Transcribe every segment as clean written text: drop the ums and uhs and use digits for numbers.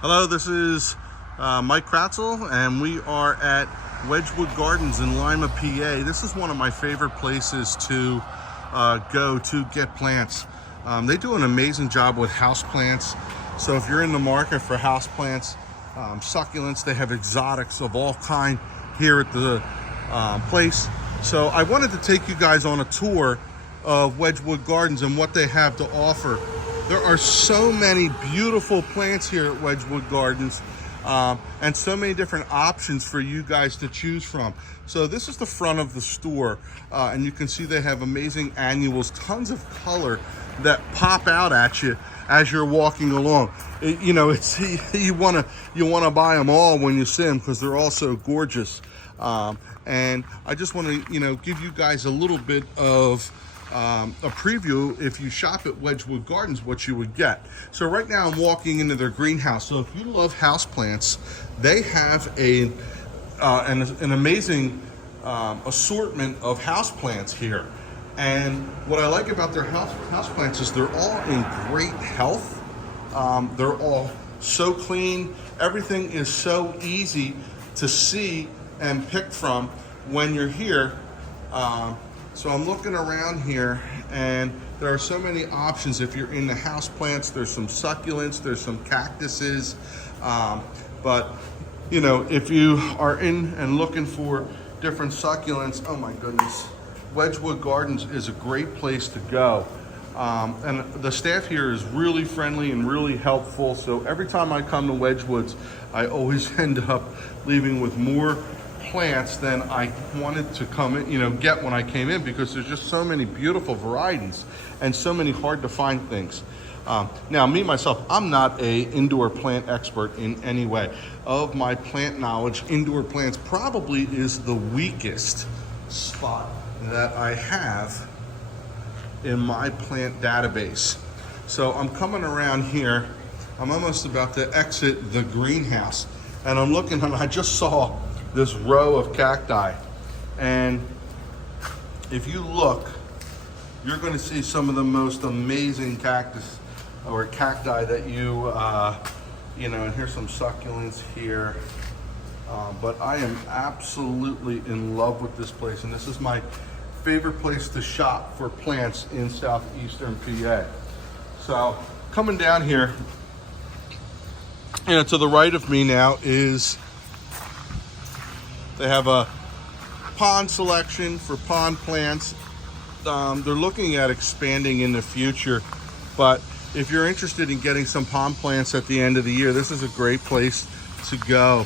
Hello, this is Mike Kratzel, and we are at Wedgewood Gardens in Lima, PA. This is one of my favorite places to go to get plants. They do an amazing job with house plants. So if you're in the market for house plants, succulents, they have exotics of all kind here at the place. So I wanted to take you guys on a tour of Wedgewood Gardens and what they have to offer. There are so many beautiful plants here at Wedgewood Gardens, and so many different options for you guys to choose from. So this is the front of the store, and you can see they have amazing annuals, tons of color that pop out at you as you're walking along. It's you wanna buy them all when you see them because they're all so gorgeous. And I just want to give you guys a little bit of a preview if you shop at Wedgewood Gardens, what you would get. So right now I'm walking into their greenhouse. So if you love houseplants, they have an amazing assortment of houseplants here. And what I like about their houseplants is they're all in great health. They're all so clean. Everything is so easy to see and pick from when you're here. So I'm looking around here, and there are so many options. If you're in the house plants, there's some succulents, there's some cactuses. But if you are in and looking for different succulents, oh my goodness, Wedgewood Gardens is a great place to go. And the staff here is really friendly and really helpful. So every time I come to Wedgewoods, I always end up leaving with more plants than I wanted to come in, get when I came in, because there's just so many beautiful varieties and so many hard to find things. Now, me myself, I'm not a indoor plant expert in any way. Of my plant knowledge, indoor plants probably is the weakest spot that I have in my plant database. So I'm coming around here. I'm almost about to exit the greenhouse, and I'm looking, and I just saw this row of cacti, and if you look, you're going to see some of the most amazing cactus or cacti that and here's some succulents here, but I am absolutely in love with this place, and this is my favorite place to shop for plants in southeastern PA. So coming down here, to the right of me now is they have a pond selection for pond plants. They're looking at expanding in the future, but if you're interested in getting some pond plants at the end of the year, this is a great place to go.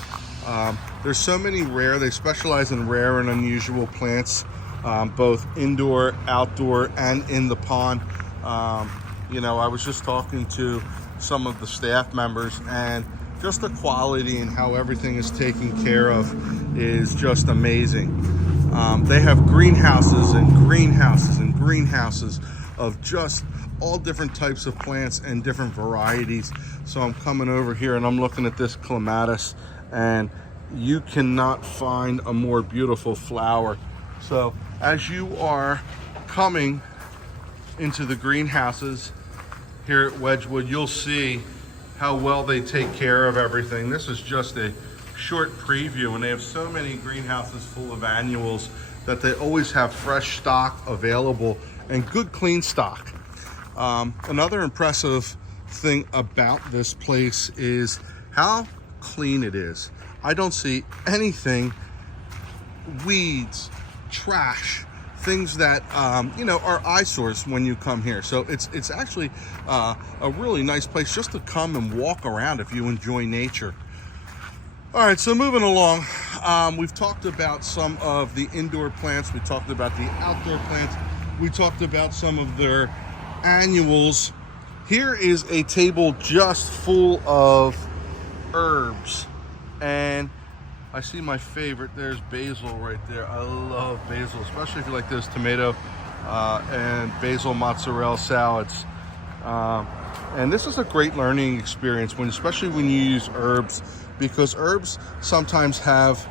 There's so many they specialize in rare and unusual plants, both indoor, outdoor, and in the pond. I was just talking to some of the staff members, and just the quality and how everything is taken care of is just amazing. They have greenhouses and greenhouses and greenhouses of just all different types of plants and different varieties. So I'm coming over here and I'm looking at this clematis, and you cannot find a more beautiful flower. So as you are coming into the greenhouses here at Wedgewood, you'll see how well they take care of everything. This is just a short preview, and they have so many greenhouses full of annuals that they always have fresh stock available and good clean stock. Another impressive thing about this place is how clean it is. I don't see anything, weeds, trash, things that are eyesores when you come here. So it's actually a really nice place just to come and walk around if you enjoy nature. All right, so moving along, we've talked about some of the indoor plants, we talked about the outdoor plants, we talked about some of their annuals. Here is a table just full of herbs, and I see my favorite. There's basil right there. I love basil, especially if you like those tomato and basil mozzarella salads. And this is a great learning experience, especially when you use herbs, because herbs sometimes have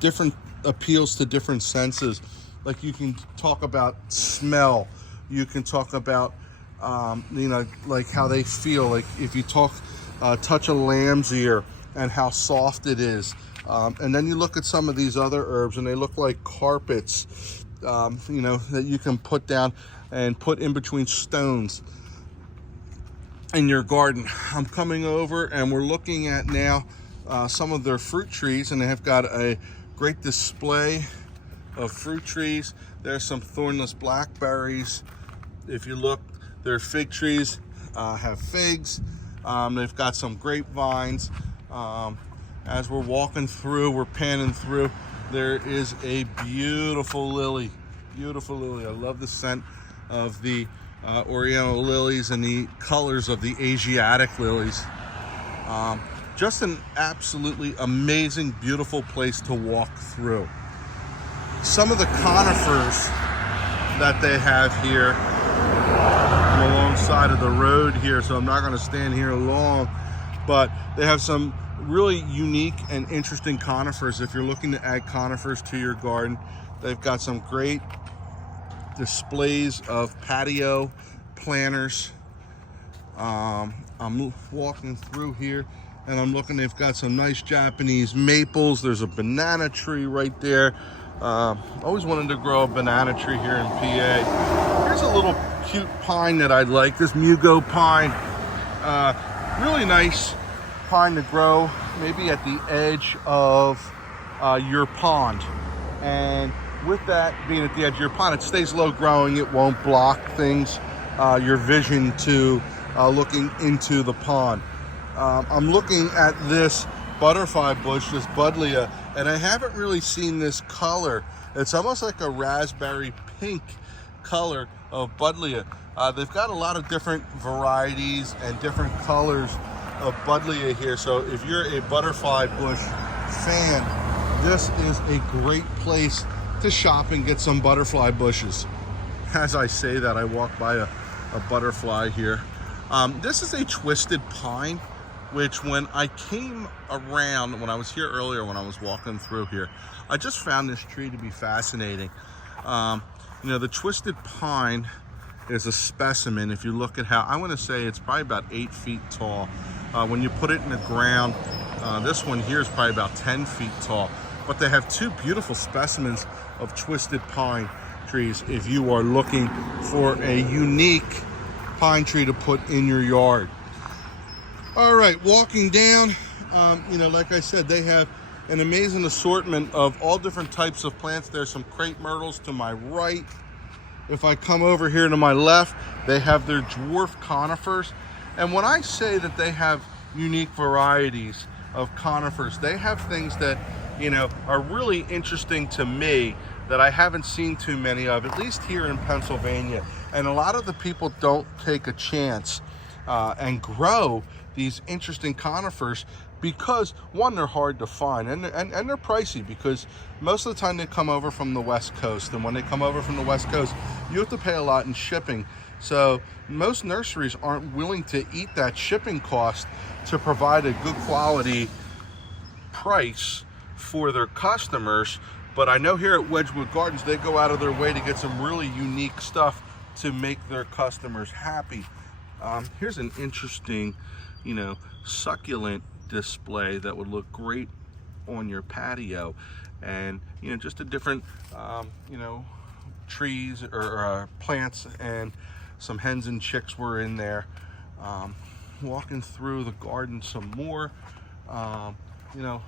different appeals to different senses. Like you can talk about smell, you can talk about like how they feel. Like if you talk touch of lamb's ear and how soft it is. And then you look at some of these other herbs and they look like carpets, you know, that you can put down and put in between stones in your garden. I'm coming over and we're looking at now some of their fruit trees, and they have got a great display of fruit trees. There's some thornless blackberries. If you look, their fig trees have figs. They've got some grapevines. As we're walking through, we're panning through, there is a beautiful lily. Beautiful lily. I love the scent of the Oriental lilies and the colors of the Asiatic lilies. Just an absolutely amazing, beautiful place to walk through. Some of the conifers that they have here, I'm alongside of the road here, so I'm not going to stand here long, but they have some really unique and interesting conifers. If you're looking to add conifers to your garden, they've got some great displays of patio planters. I'm walking through here and I'm looking, they've got some nice Japanese maples. There's a banana tree right there. Always wanted to grow a banana tree here in PA. Here's a little cute pine that I'd like, this Mugo pine. Really nice pine to grow maybe at the edge of your pond. And with that being at the edge of your pond, it stays low growing. It won't block things, your vision to looking into the pond. I'm looking at this butterfly bush, this buddleia, and I haven't really seen this color. It's almost like a raspberry pink color of buddleia. They've got a lot of different varieties and different colors of buddleia here. So if you're a butterfly bush fan, this is a great place to shop and get some butterfly bushes. As I say that, I walk by a butterfly here. This is a twisted pine, which when I came around, when I was here earlier, when I was walking through here, I just found this tree to be fascinating. You know, the twisted pine is a specimen. If you look at how, I want to say it's probably about 8 feet tall. When you put it in the ground, this one here is probably about 10 feet tall. But they have two beautiful specimens of twisted pine trees if you are looking for a unique pine tree to put in your yard. All right, walking down, you know, like I said, they have an amazing assortment of all different types of plants. There's some crepe myrtles to my right. If I come over here to my left, they have their dwarf conifers. And when I say that they have unique varieties of conifers, they have things that, you know, are really interesting to me that I haven't seen too many of, at least here in Pennsylvania. And a lot of the people don't take a chance and grow these interesting conifers because, one, they're hard to find, and they're pricey, because most of the time they come over from the West Coast, and when they come over from the West Coast, you have to pay a lot in shipping. So most nurseries aren't willing to eat that shipping cost to provide a good quality price for their customers. But I know here at Wedgewood Gardens, they go out of their way to get some really unique stuff to make their customers happy. Here's an interesting, you know, succulent display that would look great on your patio. And, you know, just a different, you know, trees or plants, and some hens and chicks were in there. Walking through the garden some more, you know,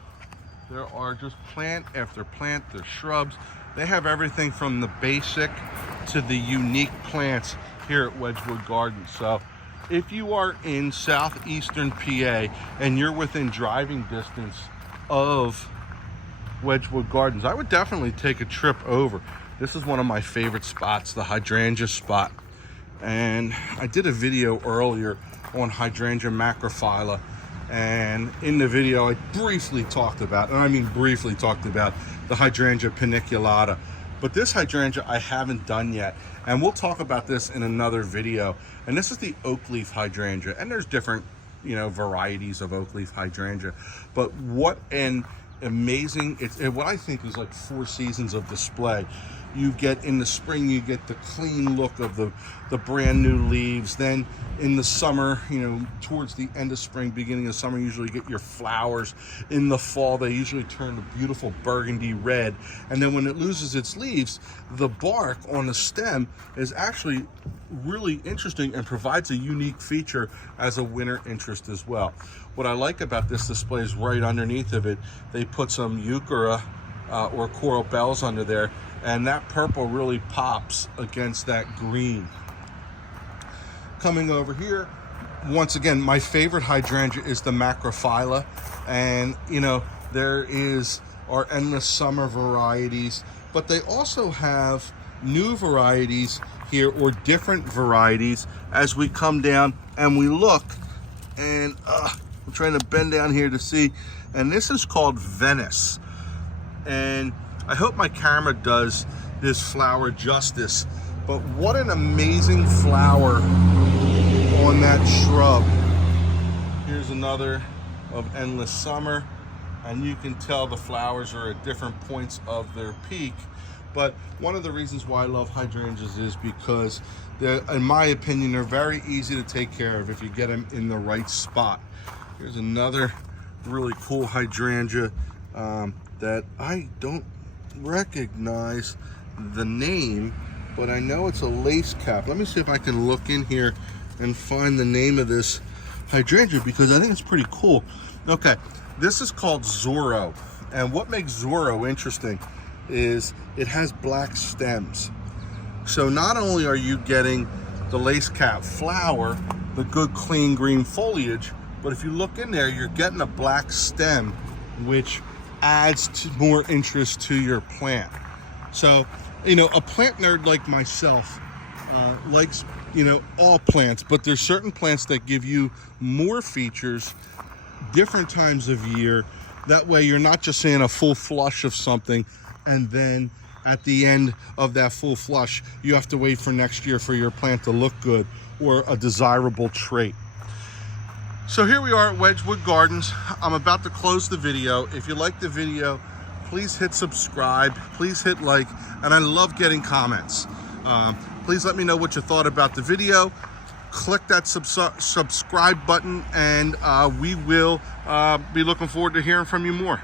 there are just plant after plant. There's shrubs. They have everything from the basic to the unique plants here at Wedgewood Gardens. So if you are in southeastern PA and you're within driving distance of Wedgewood Gardens, I would definitely take a trip over. This is one of my favorite spots, the hydrangea spot. And I did a video earlier on hydrangea macrophylla. And in the video, I briefly talked about, and I mean briefly talked about, the hydrangea paniculata. But this hydrangea I haven't done yet. And we'll talk about this in another video. And this is the oak leaf hydrangea. And there's different, you know, varieties of oak leaf hydrangea. But what an amazing, what I think is like 4 seasons of display. you get in the spring, you get the clean look of the brand new leaves. Then in the summer, you know, towards the end of spring, beginning of summer, you usually get your flowers. In the fall, they usually turn a beautiful burgundy red. And then when it loses its leaves, the bark on the stem is actually really interesting and provides a unique feature as a winter interest as well. What I like about this display is right underneath of it, they put some euchera or coral bells under there, and that purple really pops against that green. Coming over here, once again, my favorite hydrangea is the macrophylla, and you know, there is our endless summer varieties, but they also have new varieties here, or different varieties, as we come down and we look. And I'm trying to bend down here to see, and this is called Venice. And I hope my camera does this flower justice, but what an amazing flower on that shrub. Here's another of endless summer, and you can tell the flowers are at different points of their peak. But one of the reasons why I love hydrangeas is because they're, in my opinion, they're very easy to take care of if you get them in the right spot. Here's another really cool hydrangea that I don't recognize the name, but I know it's a lace cap. Let me see if I can look in here and find the name of this hydrangea, because I think it's pretty cool. Okay, this is called Zorro, and what makes Zorro interesting is it has black stems. So not only are you getting the lace cap flower, the good clean green foliage, but if you look in there, you're getting a black stem, which adds to more interest to your plant. So, you know, a plant nerd like myself likes, you know, all plants, but there's certain plants that give you more features different times of year. That way you're not just seeing a full flush of something, and then at the end of that full flush, you have to wait for next year for your plant to look good or a desirable trait. So here we are at Wedgewood Gardens. I'm about to close the video. If you like the video, please hit subscribe, please hit like, and I love getting comments. Please let me know what you thought about the video. Click that subscribe button, and we will be looking forward to hearing from you more.